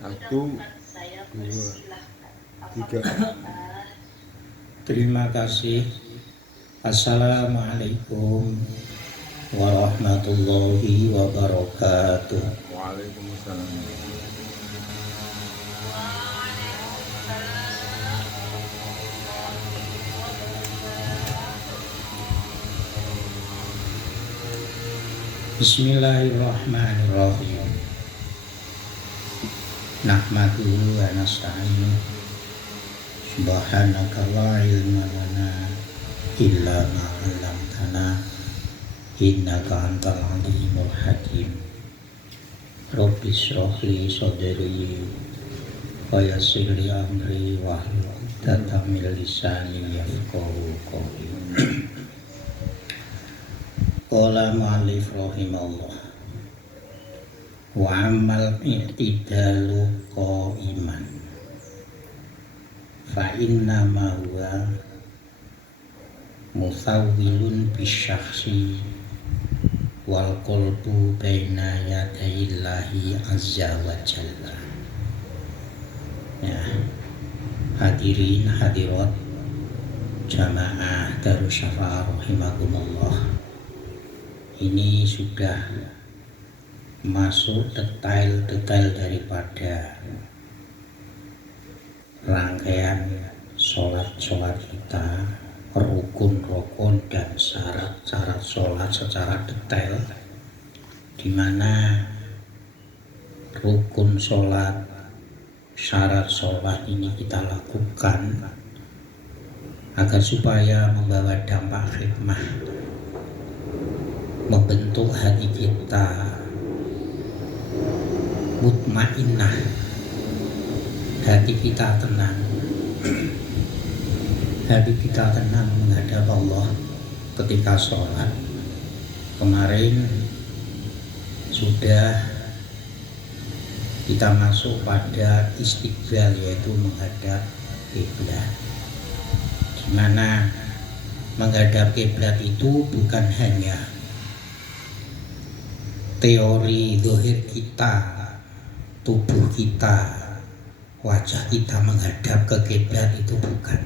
Satu, dua, tiga. Terima kasih. Assalamualaikum warahmatullahi wabarakatuh. Waalaikumsalam. Bismillahirrahmanirrahim. Nahmaduhu wa nasta'inuhu. Subhanaka la ilma lana illa ma 'allamtana innaka antal alimul hakim. Rabbi shrah li sadri wa yassir li amri wahlul 'uqdatam min lisani yafqahu qawli. Qala mu'allif rahimahullah wa amal i'tidalu qa'iman fa inna ma huwa musawwilun bisyakhsi wal qalbu baina yadayillahi azza wa jalla. Ya, hadirin hadirat jamaah Darus Syafa'ah rahimakumullah. Ini sudah masuk detail-detail daripada rangkaian sholat kita, rukun-rukun dan syarat-syarat sholat secara detail, di mana rukun sholat, syarat sholat ini kita lakukan agar supaya membawa dampak hikmah, membentuk hati kita mutmainnah, hati kita tenang, hati kita tenang menghadap Allah ketika sholat. Kemarin sudah kita masuk pada istiqbal, yaitu menghadap kiblat, di mana menghadap kiblat itu bukan hanya teori zahir kita, tubuh kita, wajah kita menghadap ke kiblat, itu bukan.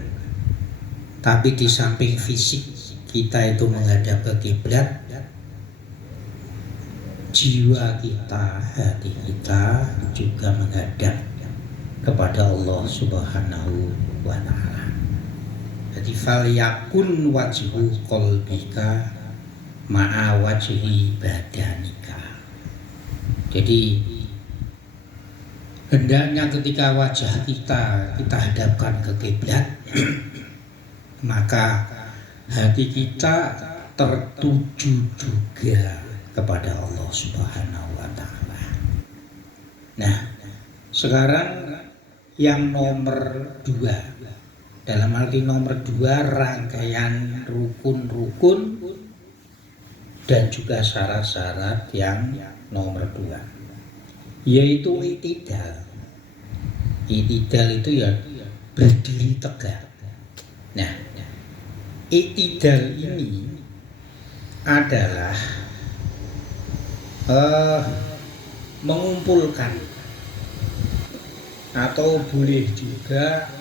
Tapi di samping fisik kita itu menghadap ke kiblat, jiwa kita, hati kita juga menghadap kepada Allah Subhanahu wa ta'ala. Jadi falyakun wajhu qalbika ma'a wajhi badanika. Jadi hendaknya ketika wajah kita hadapkan ke kiblat, maka hati kita tertuju juga kepada Allah Subhanahu wa ta'ala. Nah, sekarang yang nomor 2, dalam arti nomor 2, rangkaian rukun-rukun dan juga syarat-syarat yang nomor 2, yaitu i'tidal. I'tidal itu ya berdiri tegak. Nah, i'tidal ini adalah mengumpulkan, atau boleh juga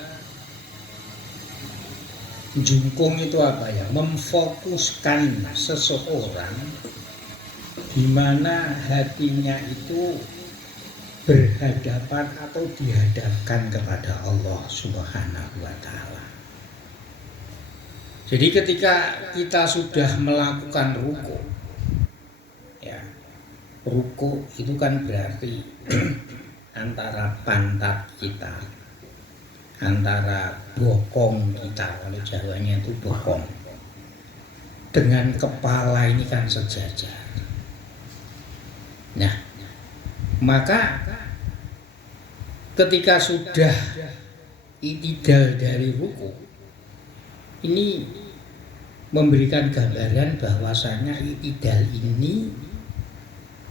jungkung itu apa ya, memfokuskan seseorang di mana hatinya itu berhadapan atau dihadapkan kepada Allah Subhanahu wa ta'ala. Jadi ketika kita sudah melakukan ruku, ya, ruku itu kan berarti antara pantat kita, antara bokong kita, kalau Jawanya itu bokong, dengan kepala ini kan sejajar. Nah, maka ketika sudah i'tidal dari ruku, ini memberikan gambaran bahwasanya i'tidal ini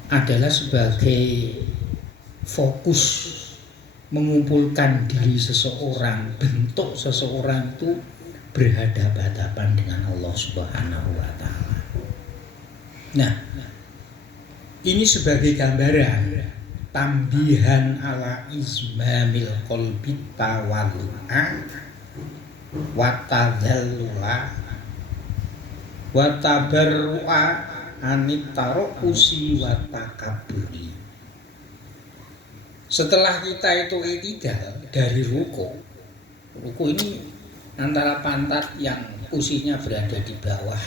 adalah sebagai fokus mengumpulkan diri seseorang, bentuk seseorang itu berhadapan-hadapan dengan Allah Subhanahu wa ta'ala. Nah, ini sebagai gambaran tambihan ala izmamil qalbi tawallu'a wa tadallula wa tabarru'a anit tarukusi wa takaburi. Setelah kita itu i'tidal dari ruku ini antara pantat yang posisinya berada di bawah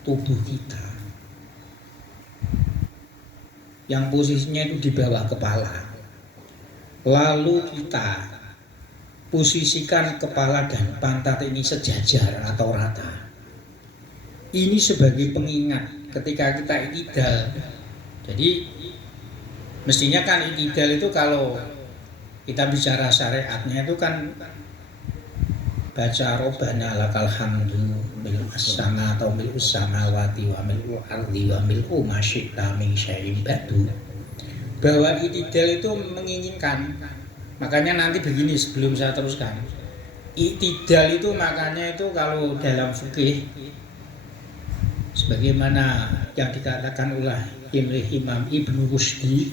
tubuh kita, yang posisinya itu di bawah kepala, lalu kita posisikan kepala dan pantat ini sejajar atau rata. Ini sebagai pengingat ketika kita i'tidal. Jadi mestinya kan i'tidal itu kalau kita bicara syariatnya itu kan baca Rabbana lakal hamdu mil as-sama atau mil us-samawati wa mil ardi wa mil ma syi'ta min syai'in ba'du. Bahwa i'tidal itu menginginkan. Makanya nanti begini sebelum saya teruskan. I'tidal itu makanya itu kalau dalam fikih sebagaimana yang dikatakan oleh Imam Ibnu Rushdi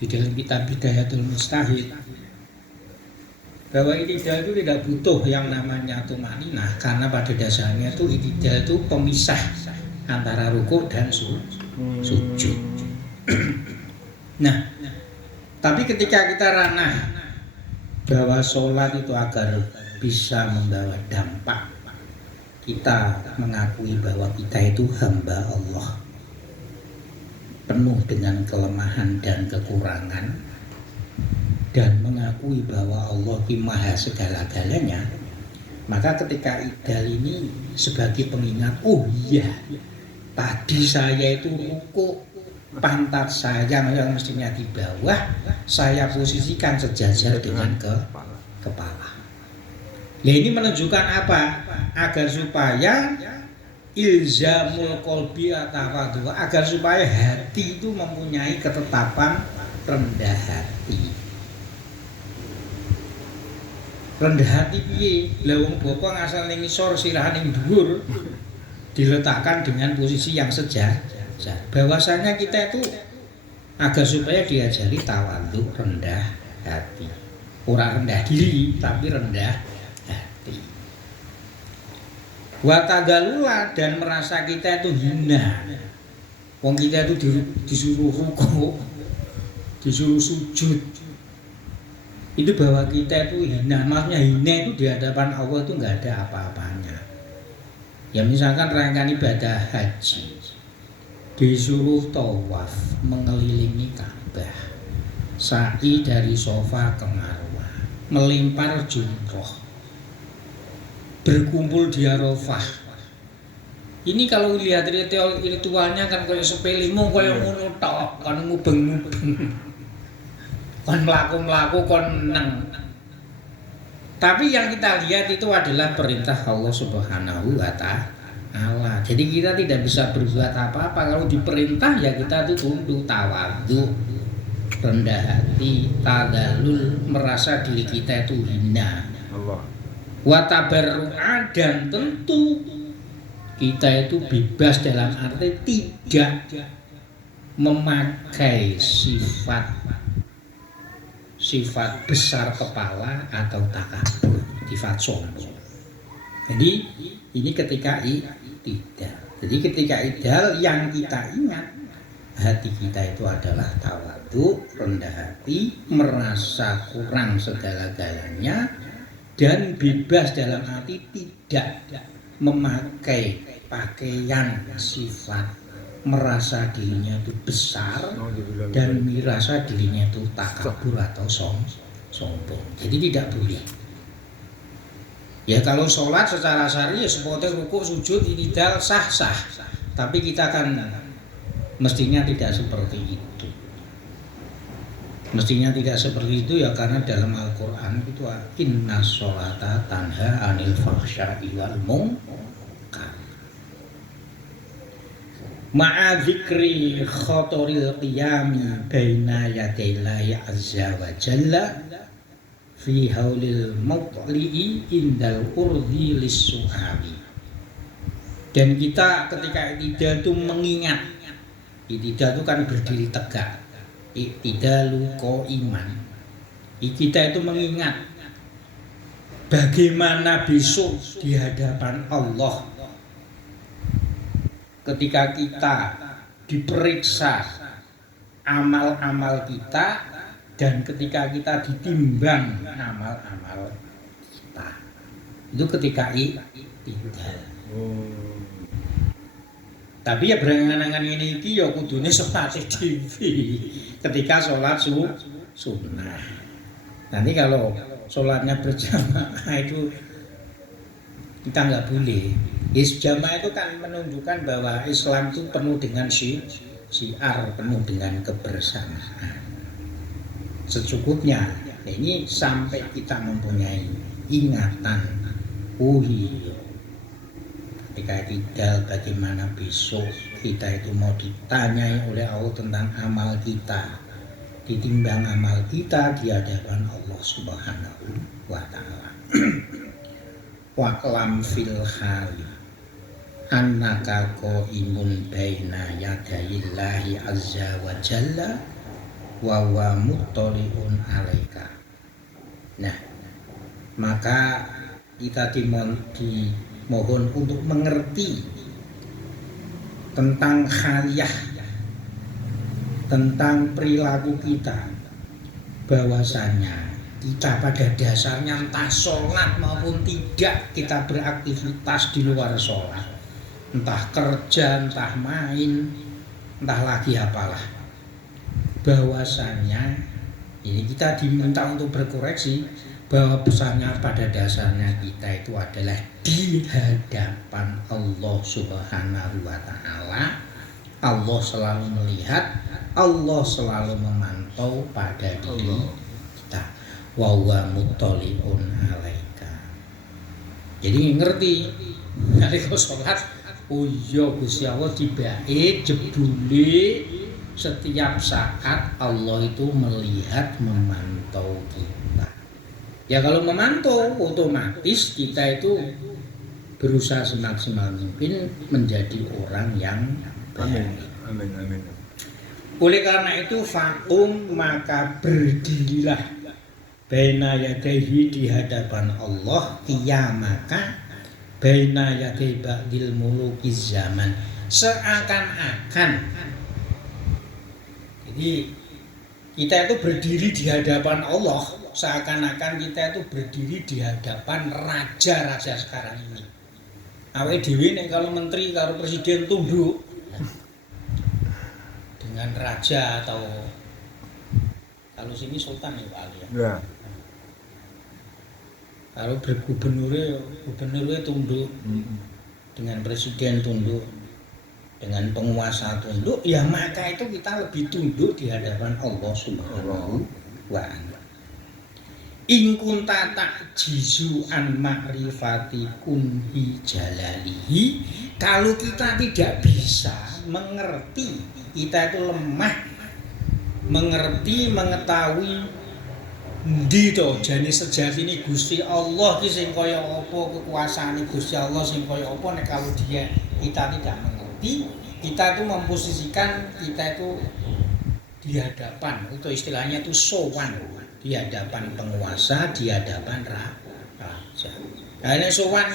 di dalam kitab Bidayatul Mujtahid, bahwa i'tidal itu tidak butuh yang namanya tumaninah, karena pada dasarnya itu i'tidal itu pemisah antara rukuk dan sujud. Nah, tapi ketika kita ranah bahwa sholat itu agar bisa membawa dampak, kita mengakui bahwa kita itu hamba Allah, penuh dengan kelemahan dan kekurangan, dan mengakui bahwa Allah maha segala-galanya. Maka ketika i'tidal ini sebagai pengingat, oh iya, tadi saya itu ruku, pantat saya yang mestinya di bawah, saya posisikan sejajar dengan kepala. Nah, ini menunjukkan apa? Agar supaya ilzamul qalbi atawadu, agar supaya hati itu mempunyai ketetapan rendah hati. Rendah hati piye? Lah wong bapa ngasal ning ngisor sirah ning dhuwur diletakkan dengan posisi yang sejajar. Bahwasanya kita itu agar supaya diajari tawadhu, rendah hati. Ora rendah diri tapi rendah hati. Wa tadallula, dan merasa kita itu hina. Wong kita itu disuruh ruku, disuruh sujud. Itu bahwa kita itu hina. Maksudnya hina itu di hadapan Allah itu enggak ada apa-apanya. Ya misalkan rangkaian ibadah haji, disuruh tawaf mengelilingi Ka'bah, sa'i dari Safa ke Marwah, melempar jumroh, berkumpul di Arafah. Ini kalau lihat ritualnya kan kayak sepelimu, kayak ngono tok, kan mubeng-mubeng, kan melaku-melaku, kan neng. Tapi yang kita lihat itu adalah perintah Allah Subhanahu wa Ta'ala. Jadi kita tidak bisa berbuat apa-apa. Kalau diperintah ya kita itu tunduk, tawadhu, rendah hati, tadallul, merasa diri kita itu hina. Wa tabarru'a, dan tentu kita itu bebas dalam arti tidak memakai sifat besar kepala atau takabur, sifat sombong. Jadi ini ketika i'tidal. Jadi ketika i'tidal yang kita ingat, hati kita itu adalah tawadhu, rendah hati, merasa kurang segala-galanya, dan bebas dalam arti tidak memakai pakaian sifat merasa dirinya itu besar dan merasa dirinya itu takabur atau sombong. Jadi tidak boleh. Ya kalau sholat secara syar'i ya seperti rukuk, sujud, i'tidal sah-sah. Tapi kita kan mestinya tidak seperti itu. Mestinya tidak seperti itu ya, karena dalam Al-Qur'an itu inna sholata tanha anil fahsya'i wal munkar. Ma'a dzikri khotoril qiyami baina yadayillahi azza wa jalla fi haulil mutli'i indal urdi lis-su'abi. Dan kita ketika i'tidal itu mengingat, i'tidal itu kan berdiri tegak, Iktidalu qaiman. Kita itu mengingat bagaimana besok di hadapan Allah ketika kita diperiksa amal-amal kita dan ketika kita ditimbang amal-amal kita. Itu ketika iktidal. Tapi ya berangan-angan ini ya kudune sholat TV ketika sholat sunnah. Nanti kalau sholatnya berjamaah itu kita nggak boleh. Jamaah itu kan menunjukkan bahwa Islam itu penuh dengan syiar, penuh dengan kebersamaan. Secukupnya, ini sampai kita mempunyai ingatan, ketika tidak bagaimana besok kita itu mau ditanyai oleh Allah tentang amal kita, ditimbang amal kita di hadapan Allah Subhanahu wa Ta'ala. Waqlam fil hali annaka qaimun baina yadayillahi azza wa jalla wa wa muttali'un alaika. Nah, maka kita dimohon untuk mengerti tentang khaliyah, tentang perilaku kita, bahwasanya kita pada dasarnya entah sholat maupun tidak kita beraktivitas di luar sholat, entah kerja, entah main, entah lagi apalah, bahwasanya ini kita diminta untuk berkoreksi bahwa besarnya pada dasarnya kita itu adalah di hadapan Allah Subhanahu wa Ta'ala. Allah selalu melihat, Allah selalu memantau pada diri kita. Wa huwa muttali'un alaika. Jadi ngerti nalika salat, oh iya Gusti Allah tibae jebule setiap saat Allah itu melihat, memantau kita. Ya kalau memantau otomatis kita itu berusaha semaksimal mungkin menjadi orang yang baik. Amin, amin. Oleh karena itu fakum, maka berdirilah baina yadayhi di hadapan Allah, qiyamaka baina yaday ba'dil mulukiz zaman, seakan-akan. Jadi kita itu berdiri di hadapan Allah, seakan-akan kita itu berdiri di hadapan raja-raja sekarang ini. Awake dhewe nek kalau menteri karo presiden tunduk dengan raja, atau kalau sini sultan ya Pak Ali ya. Ya. Kalau gubernurnya tunduk, dengan presiden tunduk, dengan penguasa tunduk, ya maka itu kita lebih tunduk di hadapan Allah Subhanahu wa Ta'ala. In kunta ta'jizu an ma'rifati kunhi jalalihi, kalau kita tidak bisa mengerti, kita itu lemah mengerti, mengetahui ndi to jane sejati ini Gusti Allah ki sing kaya apa, kekuasaane Gusti Allah sing kaya apa. Nek kalau kita tidak mengerti, kita itu memposisikan kita itu di hadapan, itu istilahnya itu sowan, di hadapan penguasa, di hadapan raja. Nah nek sowan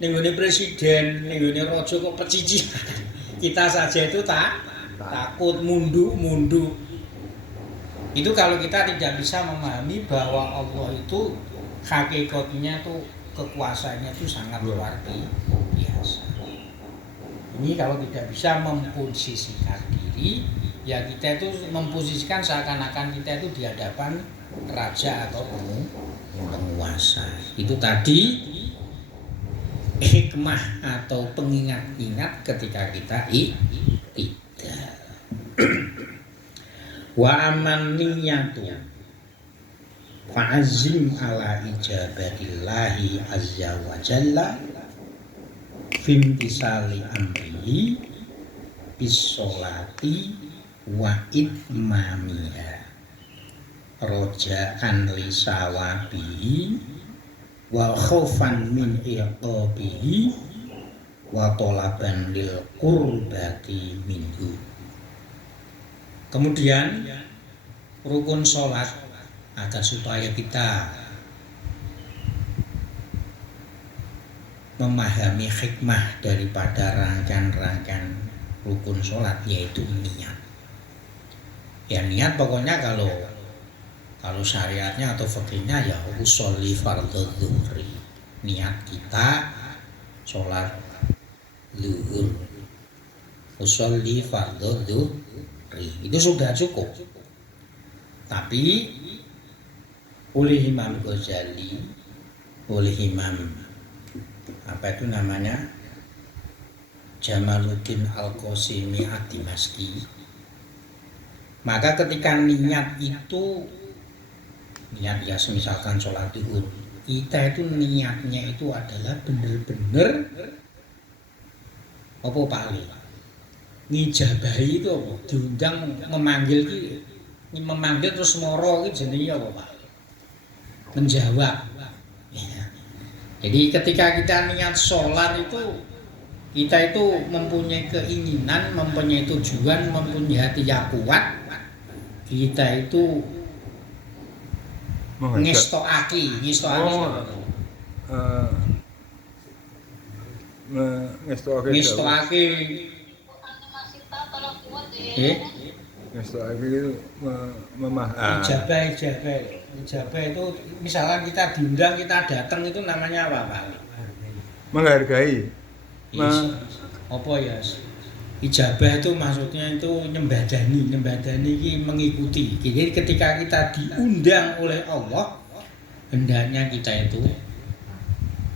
ning gone presiden, ning gone raja kok pecicilan, kita saja itu takut, mundur. Itu kalau kita tidak bisa memahami bahwa Allah itu hakikatnya tuh kekuasaannya itu sangat luar biasa. Ini kalau tidak bisa memposisikan diri, ya kita itu memposisikan seakan-akan kita itu di hadapan raja atau penguasa. Itu tadi hikmah atau pengingat-ingat ketika kita tidak. Wa aman niyatu fa'azim ala ijabatillahi azza wa jalla fimtisali amrihi bisolati wa itmamiha roja'an li sawabihi wa khaufan min iqabihi wa tolaban lil qurbati minhu. Kemudian rukun sholat agar supaya kita memahami hikmah daripada rangkaian-rangkaian rukun sholat, yaitu niat. Ya niat pokoknya kalau syariatnya atau fikihnya ya usolli fardhu zuhri, niat kita sholat zuhur, usolli fardhu zuhri, itu sudah cukup. Tapi oleh Imam Ghazali, oleh Imam apa itu namanya Jamaluddin Al-Qasimi Ad-Dimashqi, maka ketika niat itu niat ya misalkan sholat zuhur, kita itu niatnya itu adalah bener-bener apa paling ngijabahi itu apa diundang memanggil terus moro itu jenenge apa Pak? Menjawab. Ya. Jadi ketika kita niat sholat itu kita itu mempunyai keinginan, mempunyai tujuan, mempunyai hati yang kuat, kita itu ngestokake Ngestokake itu ijabah itu misalkan kita diundang, kita datang, itu namanya apa Pak? Menghargai. Apa ya? Ijabah itu maksudnya itu nyembadani ini mengikuti. Jadi ketika kita diundang oleh Allah, hendaknya kita itu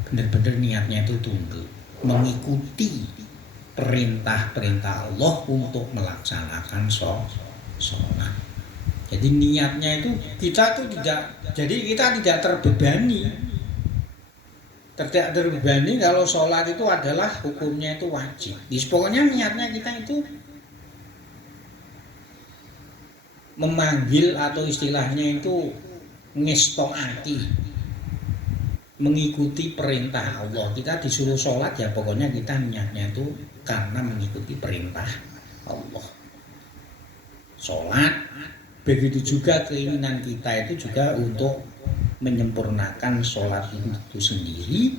benar-benar niatnya itu tunduk, mengikuti perintah-perintah Allah untuk melaksanakan sholat. Jadi niatnya itu kita tidak terbebani. Tidak terbebani kalau sholat itu adalah hukumnya itu wajib. Jadi pokoknya niatnya kita itu memanggil atau istilahnya itu ngestokake, mengikuti perintah Allah. Kita disuruh sholat ya pokoknya kita niatnya itu karena mengikuti perintah Allah. Sholat, begitu juga keinginan kita itu juga untuk menyempurnakan sholat itu sendiri.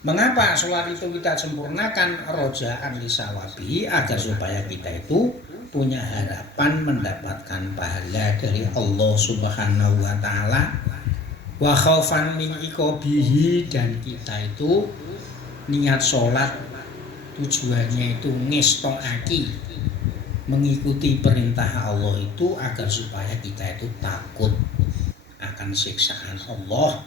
Mengapa sholat itu kita sempurnakan? Roja'an lisawabi, agar supaya kita itu punya harapan mendapatkan pahala dari Allah Subhanahu wa ta'ala, wa khaufan min iqabihi, dan kita itu niat sholat tujuannya itu ngestokake, mengikuti perintah Allah itu agar supaya kita itu takut akan siksaan Allah,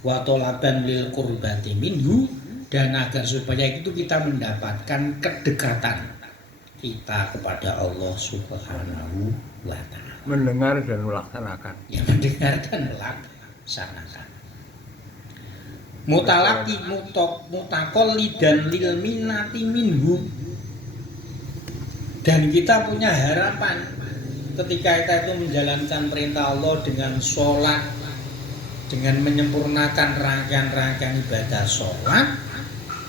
wa talaban lil qurbati minhu, dan agar supaya itu kita mendapatkan kedekatan kita kepada Allah Subhanahu wa ta'ala. Mendengar dan melaksanakan. Ya, mendengar dan melaksanakan. Mutalaki mutaqalli dan lil minati minhu, dan kita punya harapan ketika kita itu menjalankan perintah Allah dengan sholat, dengan menyempurnakan rangkaian-rangkaian ibadah sholat,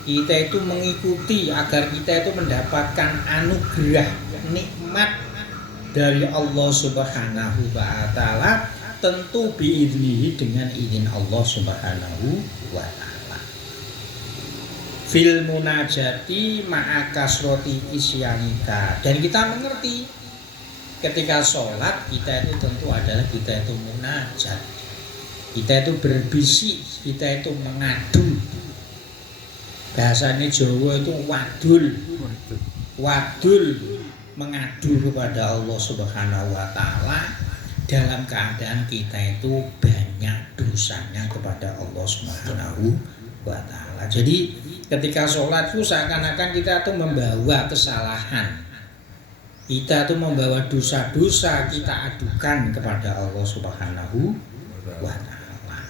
kita itu mengikuti agar kita itu mendapatkan anugerah nikmat dari Allah Subhanahu wa ta'ala, tentu biiznihi, dengan izin Allah Subhanahu wa ta'ala. Fil munajati ma'a kasroti isyanika, dan kita mengerti ketika sholat kita itu tentu adalah kita itu munajat, kita itu berbisik, kita itu mengadu. Bahasanya Jawa itu wadul, mengadu kepada Allah Subhanahu wa ta'ala dalam keadaan kita itu banyak dosanya kepada Allah Subhanahu wa ta'ala. Jadi ketika sholat itu seakan-akan kita itu membawa kesalahan, kita itu membawa dosa-dosa, kita adukan kepada Allah Subhanahu wa ta'ala.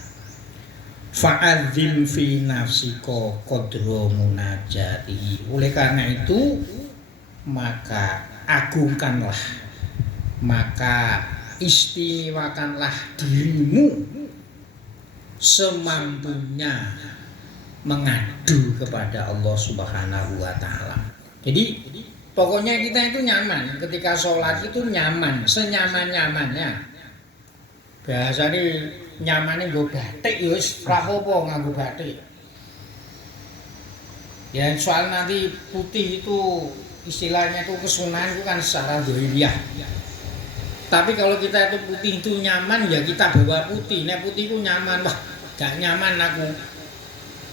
Fa'adzim fi nafsika qadra munajatihi. Oleh karena itu maka agungkanlah, maka istimewakanlah dirimu semampunya mengadu kepada Allah Subhanahu wa ta'ala. Jadi pokoknya kita itu nyaman ketika sholat, itu nyaman, senyaman-nyamannya. Biasane nyamane nggo batik ya wis ora apa-apa nganggo batik. Ya soal nanti putih itu istilahnya itu kesunahan itu kan secara dhahiriyah. Tapi kalau kita itu putih itu nyaman ya kita bawa putih. Nek putih itu nyaman, wah gak nyaman aku.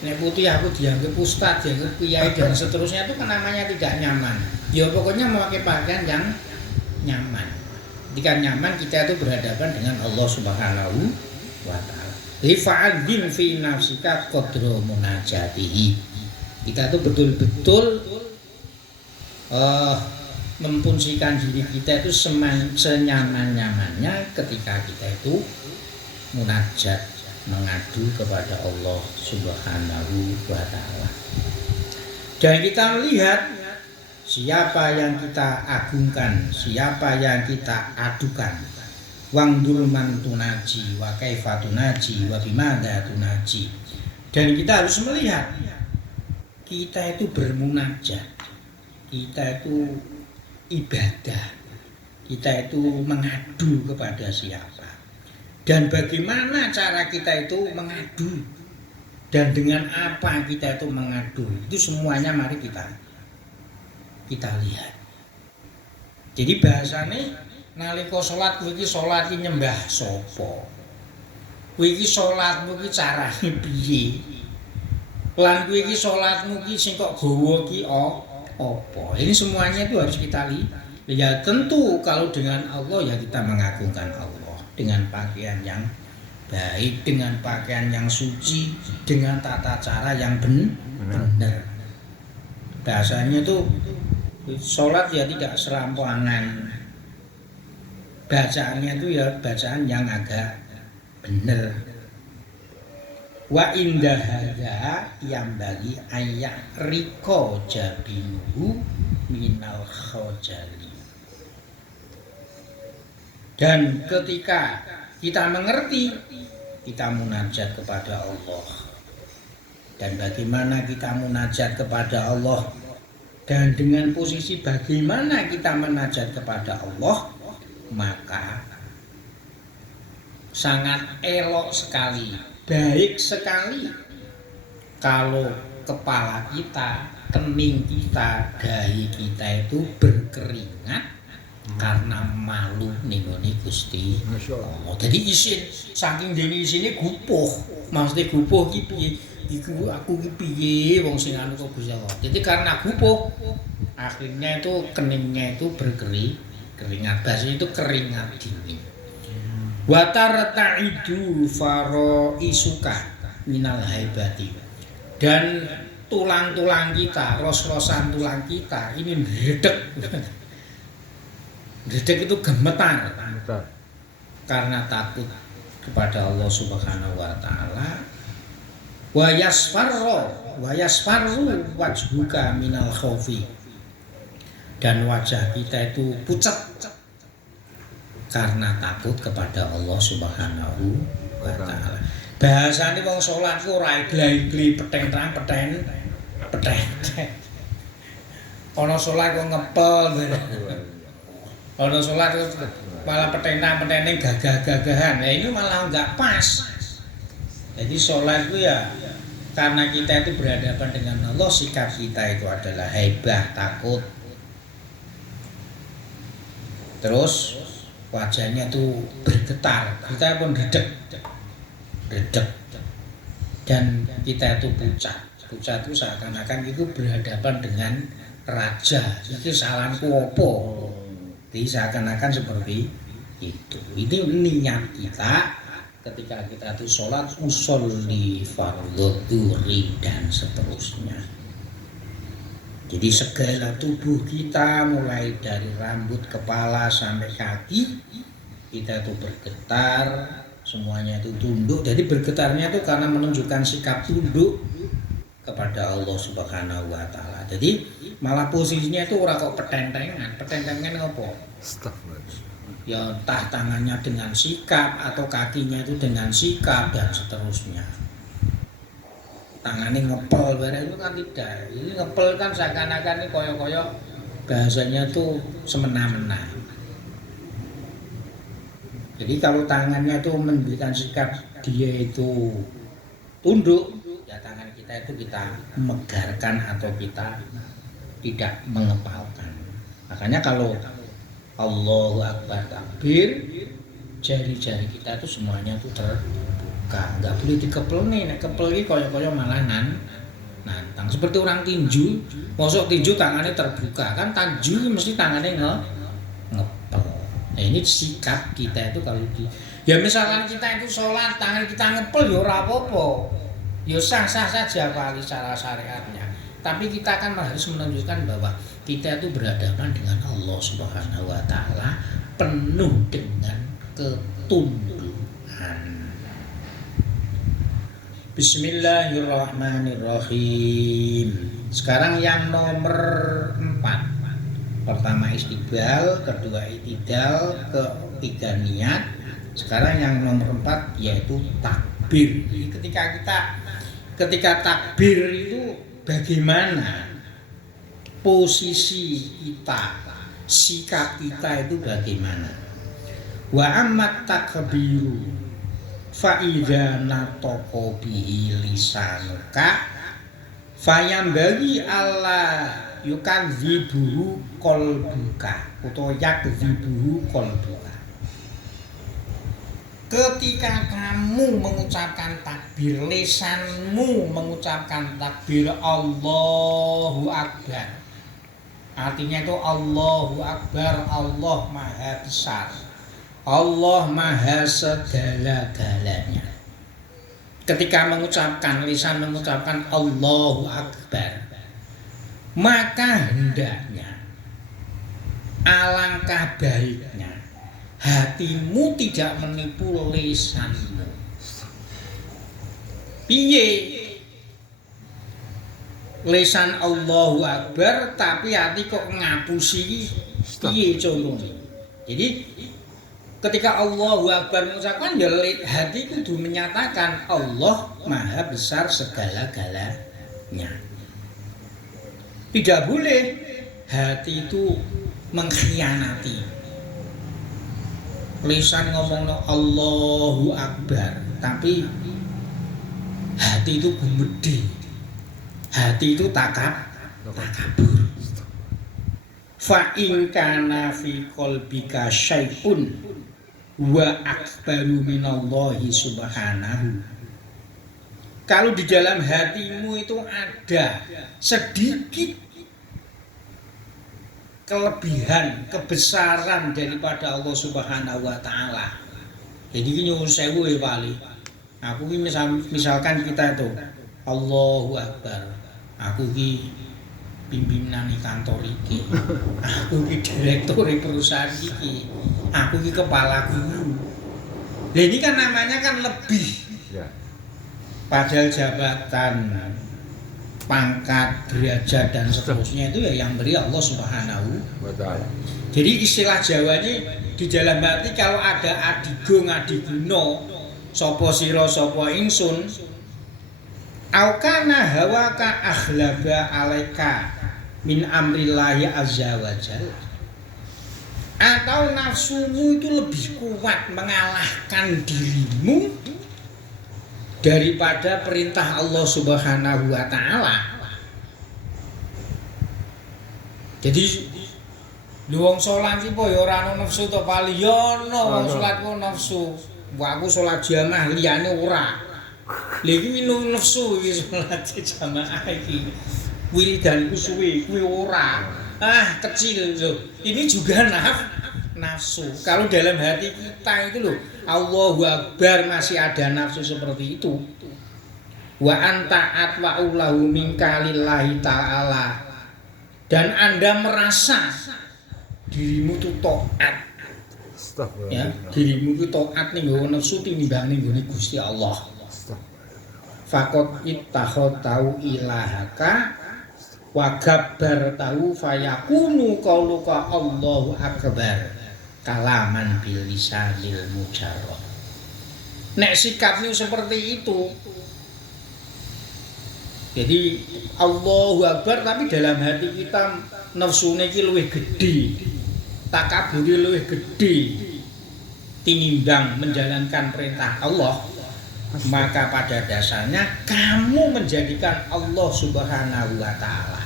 Nek putih aku dianggap ustaz, dianggap kiai dan seterusnya itu kan namanya tidak nyaman. Ya pokoknya memakai pakaian yang nyaman. Ketika nyaman kita itu berhadapan dengan Allah Subhanahu wa taala. Rifa'adzim fi nafsika qadra munajatihi. Kita itu betul-betul memfungsikan diri kita itu senyaman-nyamannya ketika kita itu munajat, mengadu kepada Allah Subhanahu wa taala. Dan kita melihat siapa yang kita agungkan, siapa yang kita adukan. Wangdul man tunaji wa kaifa tunaji wa bimada tunaji. Dan kita harus melihat kita itu bermunajat, kita itu ibadah, kita itu mengadu kepada siapa. Dan bagaimana cara kita itu mengadu, dan dengan apa kita itu mengadu, itu semuanya mari kita lihat. Jadi bahasane nalika salat kowe iki salat iki nyembah sapa? Kowe iki salatmu iki carane piye? Lan kowe iki salatmu iki sing kok gawa iki apa? Ini semuanya itu harus kita lihat. Ya tentu kalau dengan Allah ya kita mengagungkan Allah dengan pakaian yang baik, dengan pakaian yang suci, dengan tata cara yang benar. Bahasanya tuh sholat ya tidak serampangan, bacaannya itu ya bacaan yang agak benar. Wa indah hadza yang bagi ayak riko jabinuhu minal khojali. Dan ketika kita mengerti, kita munajat kepada Allah. Dan bagaimana kita munajat kepada Allah, dan dengan posisi bagaimana kita munajat kepada Allah, maka sangat elok sekali, baik sekali kalau kepala kita, kening kita, dahi kita itu berkeringat karena malu ning ngene Gusti Allah. Jadi isin saking dene isine gupuh. Maksudnya gupuh iki piye? Iku aku iki piye wong sing anu kok Gusti Allah. Jadi karena gupuh akhirnya itu keningnya itu berkeringat. Bahasa itu keringat dingin. Wa tarta'idu faraisuka minal haibati. Dan tulang-tulang kita, ros-rosan tulang kita ini ndredeg. Ndredeg itu gemetar karena takut kepada Allah Subhanahu wa taala. Wa yasfarru wajhuka minal khaufi. Dan wajah kita itu pucat karena takut kepada Allah Subhanahu wa taala. Bahasane wong salat ku ora igli-igli peteng-peteng. Ana salat kok ngepel. Ana salat malah peteng-peteng gagah-gagahan. Nah ini malah enggak pas. Jadi salat itu ya karena kita itu berhadapan dengan Allah, sikap kita itu adalah haibah, takut. Terus wajahnya tuh bergetar, kita pun redek. Dan kita itu pucat itu seakan-akan itu berhadapan dengan raja. Itu salamku opo. Jadi seakan-akan seperti itu. Ini niat kita ketika kita itu sholat usolli fardhu dzuri dan seterusnya. Jadi segala tubuh kita mulai dari rambut kepala sampai kaki kita itu bergetar, semuanya itu tunduk. Jadi bergetarnya itu karena menunjukkan sikap tunduk kepada Allah Subhanahu wa taala. Jadi malah posisinya itu ora kok petentengan apa? Ya entah tangannya dengan sikap atau kakinya itu dengan sikap dan seterusnya. Tangannya ngepel barang itu kan tidak. Ini ngepel kan seakan-akan ini koyo-koyo bahasanya tuh semena-mena. Jadi kalau tangannya itu memberikan sikap dia itu tunduk, ya tangan kita itu kita megarkan atau kita tidak mengepalkan. Makanya kalau Allahu Akbar takbir, jari-jari kita itu semuanya itu terbuka, nggak boleh dikepel nih, nek kepel ini koyo-koyo malah nantang. Seperti orang tinju, masuk tinju tangannya terbuka, kan tinju mesti tangannya ngepel. Nah ini sikap kita itu kalau ya misalkan kita itu sholat tangan kita ngepel ya ora apa-apa, ya sah-sah saja kali cara syariatnya. Tapi kita kan harus menunjukkan bahwa kita itu berhadapan dengan Allah Subhanahu wa taala penuh dengan ketundukan. Bismillahirrahmanirrahim. Sekarang yang nomor 4. Pertama istiqbal, kedua itidal, ketiga niat. Sekarang yang nomor 4 yaitu takbir. Jadi ketika takbir itu bagaimana posisi kita, sikap kita itu bagaimana? Wa ammat takbiru fa idza nataqa bihi lisanuka fayambagi Allah yukadzibuhu qalbuka utawa yakdzibuhu qalbuka. Ketika kamu mengucapkan takbir, lisanmu mengucapkan takbir Allahu Akbar, artinya itu Allahu Akbar, Allah Maha Besar, Allah Maha segala-galanya. Ketika mengucapkan, lisan mengucapkan Allahu Akbar, maka hendaknya, alangkah baiknya, hatimu tidak menipu lisanmu. Piye? Lisan Allahu Akbar tapi hati kok ngapusi. Piye contohnya? Jadi ketika Allahu Akbar mengucapkan ya hati kudu menyatakan Allah Maha Besar segala-galanya. Tidak boleh hati itu mengkhianati. Lisan ngomong Allahu Akbar tapi hati itu gumedhe, hati itu takabur. Fa in kana fi qalbika syai'un wa akbaru minallahi subhanahu. Kalau di dalam hatimu itu ada sedikit kelebihan, kebesaran daripada Allah Subhanahu wa taala. Jadi ini nyuwun sewu ya Pak. Aku ki misalkan kita itu Allahu Akbar. Aku ki pimpinan kantor iki. Aku ki direktur perusahaan iki. Aku ki kepala guru. Nah ini kan namanya kan lebih. Ya. Padahal jabatan, pangkat, derajat dan seterusnya itu ya yang beri Allah Subhanahu wa taala. Jadi istilah Jawanya di dalam hati kalau ada adigo ngadiguna sapa sira sapa ingsun au kana hawaka akhlaba alaika min amrillahi azza wa jalla, atau nafsumu itu lebih kuat mengalahkan dirimu daripada perintah Allah Subhanahu wa taala. Jadi wong salat iki po ya ora ana nafsu to pali ya ana wong salat ku nafsu. Mbok aku salat jamaah liyane ora. Lha iki nafsu iki salat jamaah iki. Wiridanku suwe kuwi ora. Kecil lho. Ini juga nafsu. Kalau dalam hati kita itu loh Allahu Akbar masih ada nafsu seperti itu. Wa anta atwa'u lahu minka lillahi ta'ala. Dan Anda merasa dirimu itu taat. Ya, dirimu itu taat ning nggo nafsu tinimbang ning nggone Gusti Allah. Faqat ittakhadhu ilahaka wa gabbartahu fayakunu qauluka Allahu Akbar kalaman bil lisanil mujarrad. Nek sikapnya seperti itu, jadi Allahu Akbar tapi dalam hati kita nafsune iki luwih gedhe, takabure luwih gedhe tinimbang menjalankan perintah Allah, maka pada dasarnya kamu menjadikan Allah Subhanahu wa taala.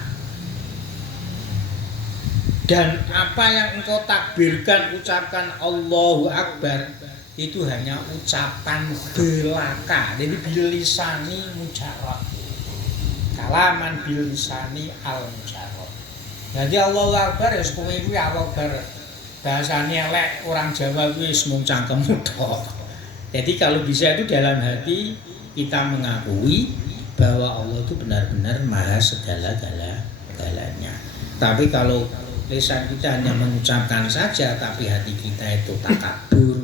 Dan apa yang engkau takbirkan, ucapkan Allahu Akbar, itu hanya ucapan belaka. Jadi bilisani mujarrad. Kalaman bilisani al mujarrad. Jadi Allahu Akbar ya sepuluh itu ya Allahu Akbar. Bahasanya elek orang Jawa wis mung cangkemmu tok. Jadi kalau bisa itu dalam hati kita mengakui bahwa Allah itu benar-benar maha segala-galanya. Tapi kalau lisan kita hanya mengucapkan saja tapi hati kita itu takabur,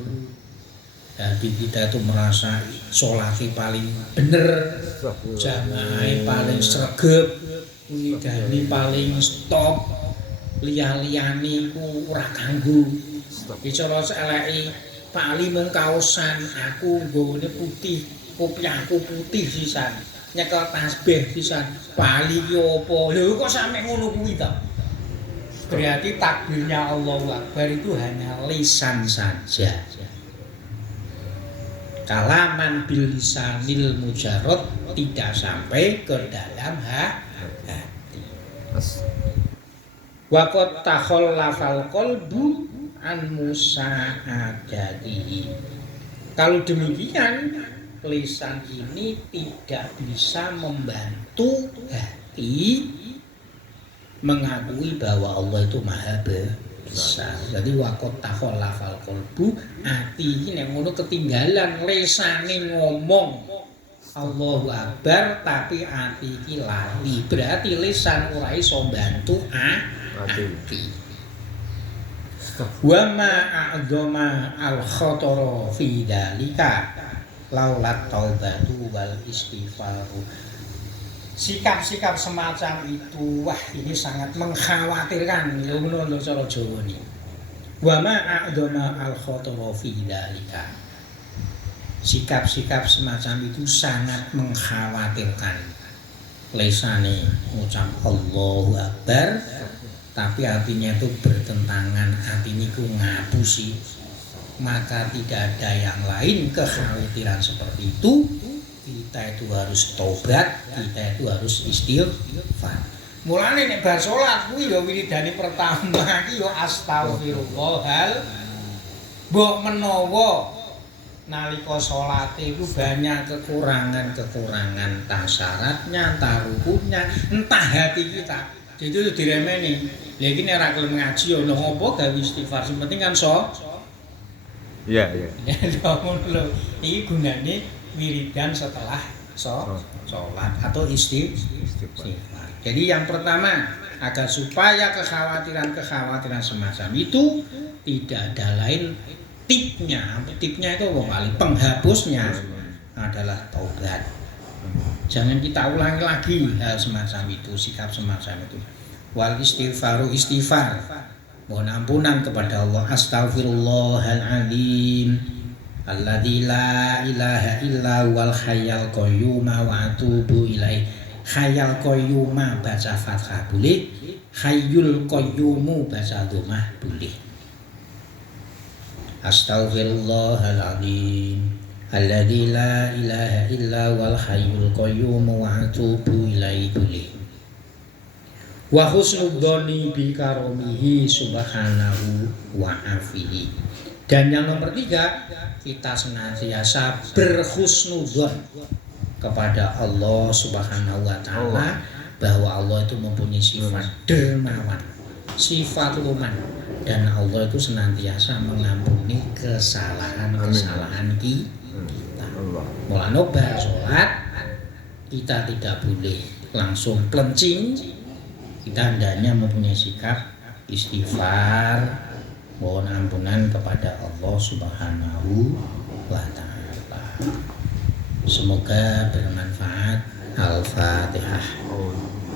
hati kita itu merasa sholatnya paling bener, jamaah paling sregep, widani paling stop, liya-liyane iku ora kanggo. Bicara eleke Pak Ali mung kaosan, aku nggone putih, kopiahku putih sisan. Nyekel tasbih sisan. Pak Ali ki opo? Lho kok sampe ngono kuwi to? Berarti takbirnya Allahu Akbar itu hanya lisan saja. Kalaman bil lisanil mujarrad tidak sampai ke dalam hati. Wa qad takhallafal qalbu an musa'adatihi. Kalau demikian, lisan ini tidak bisa membantu hati mengakui bahwa Allah itu maha besar. Jadi wakot takhallafal qalbu, hati ini yang ngono ketinggalan, lisane ngomong Allahu Akbar tapi hati iki lali. Berarti lisan ora iso bantu hati. Wa ma a'dzama al khatara fi dzalika laulat taubatu wal istighfaru. Sikap-sikap semacam itu, wah ini sangat mengkhawatirkan. Lho ngono lho cara Jawa ni. Wa ma a'dzama al khatara fi dzalika. Sikap-sikap semacam itu sangat mengkhawatirkan. Lesane ngucap Allahu Akbar tapi hatinya itu bertentangan, hatinya itu ngapusi, maka tidak ada yang lain kekhawatiran seperti itu. Kita itu harus tobat, kita itu harus istighfar. Mulane nek bar salat kuwi ya wiridane pertama iki ya astagfirullahal. Mbok menawa nalika salate itu banyak kekurangan, entah syaratnya, entah rukunnya, entah hati kita. Jadi itu diremeni. Lha iki nek ora gelem ngaji ya lho ngopo gawe istighfar, sing penting kan Iya. Ya ngono lho. Iki gunane wiridan setelah sholat atau istighfar. Jadi yang pertama, agar supaya kekhawatiran semacam itu tidak ada lain tipnya. Tipnya itu apa kali? Penghapusnya adalah taubat. Jangan kita ulangi lagi hal semacam itu, sikap semacam itu. Wal istighfaru istighfar. Mohon ampunan kepada Allah. Astaghfirullahaladzim alladzi la ilaha illa huwal hayyul qayyum wa atubu ilaih. Hayyul qayyum baca fathah boleh, hayyul qayyum baca dhammah boleh. Astaghfirullahaladzim alladzi la ilaha illa huwal hayyul qayyum wa atubu ilaih boleh. Wa husnudzoni bi karomihi subhanahu wa afihi. Dan yang nomor 3, kita senantiasa berhusnudzon kepada Allah Subhanahu wa taala bahwa Allah itu mempunyai sifat dermawan, sifat luman, dan Allah itu senantiasa mengampuni kesalahan-kesalahan kita. Mulane bar salat kita tidak boleh langsung plencing. Kita hendaknya mempunyai sikap istighfar, mohon ampunan kepada Allah Subhanahu wa taala. Semoga bermanfaat. Al-Fatihah.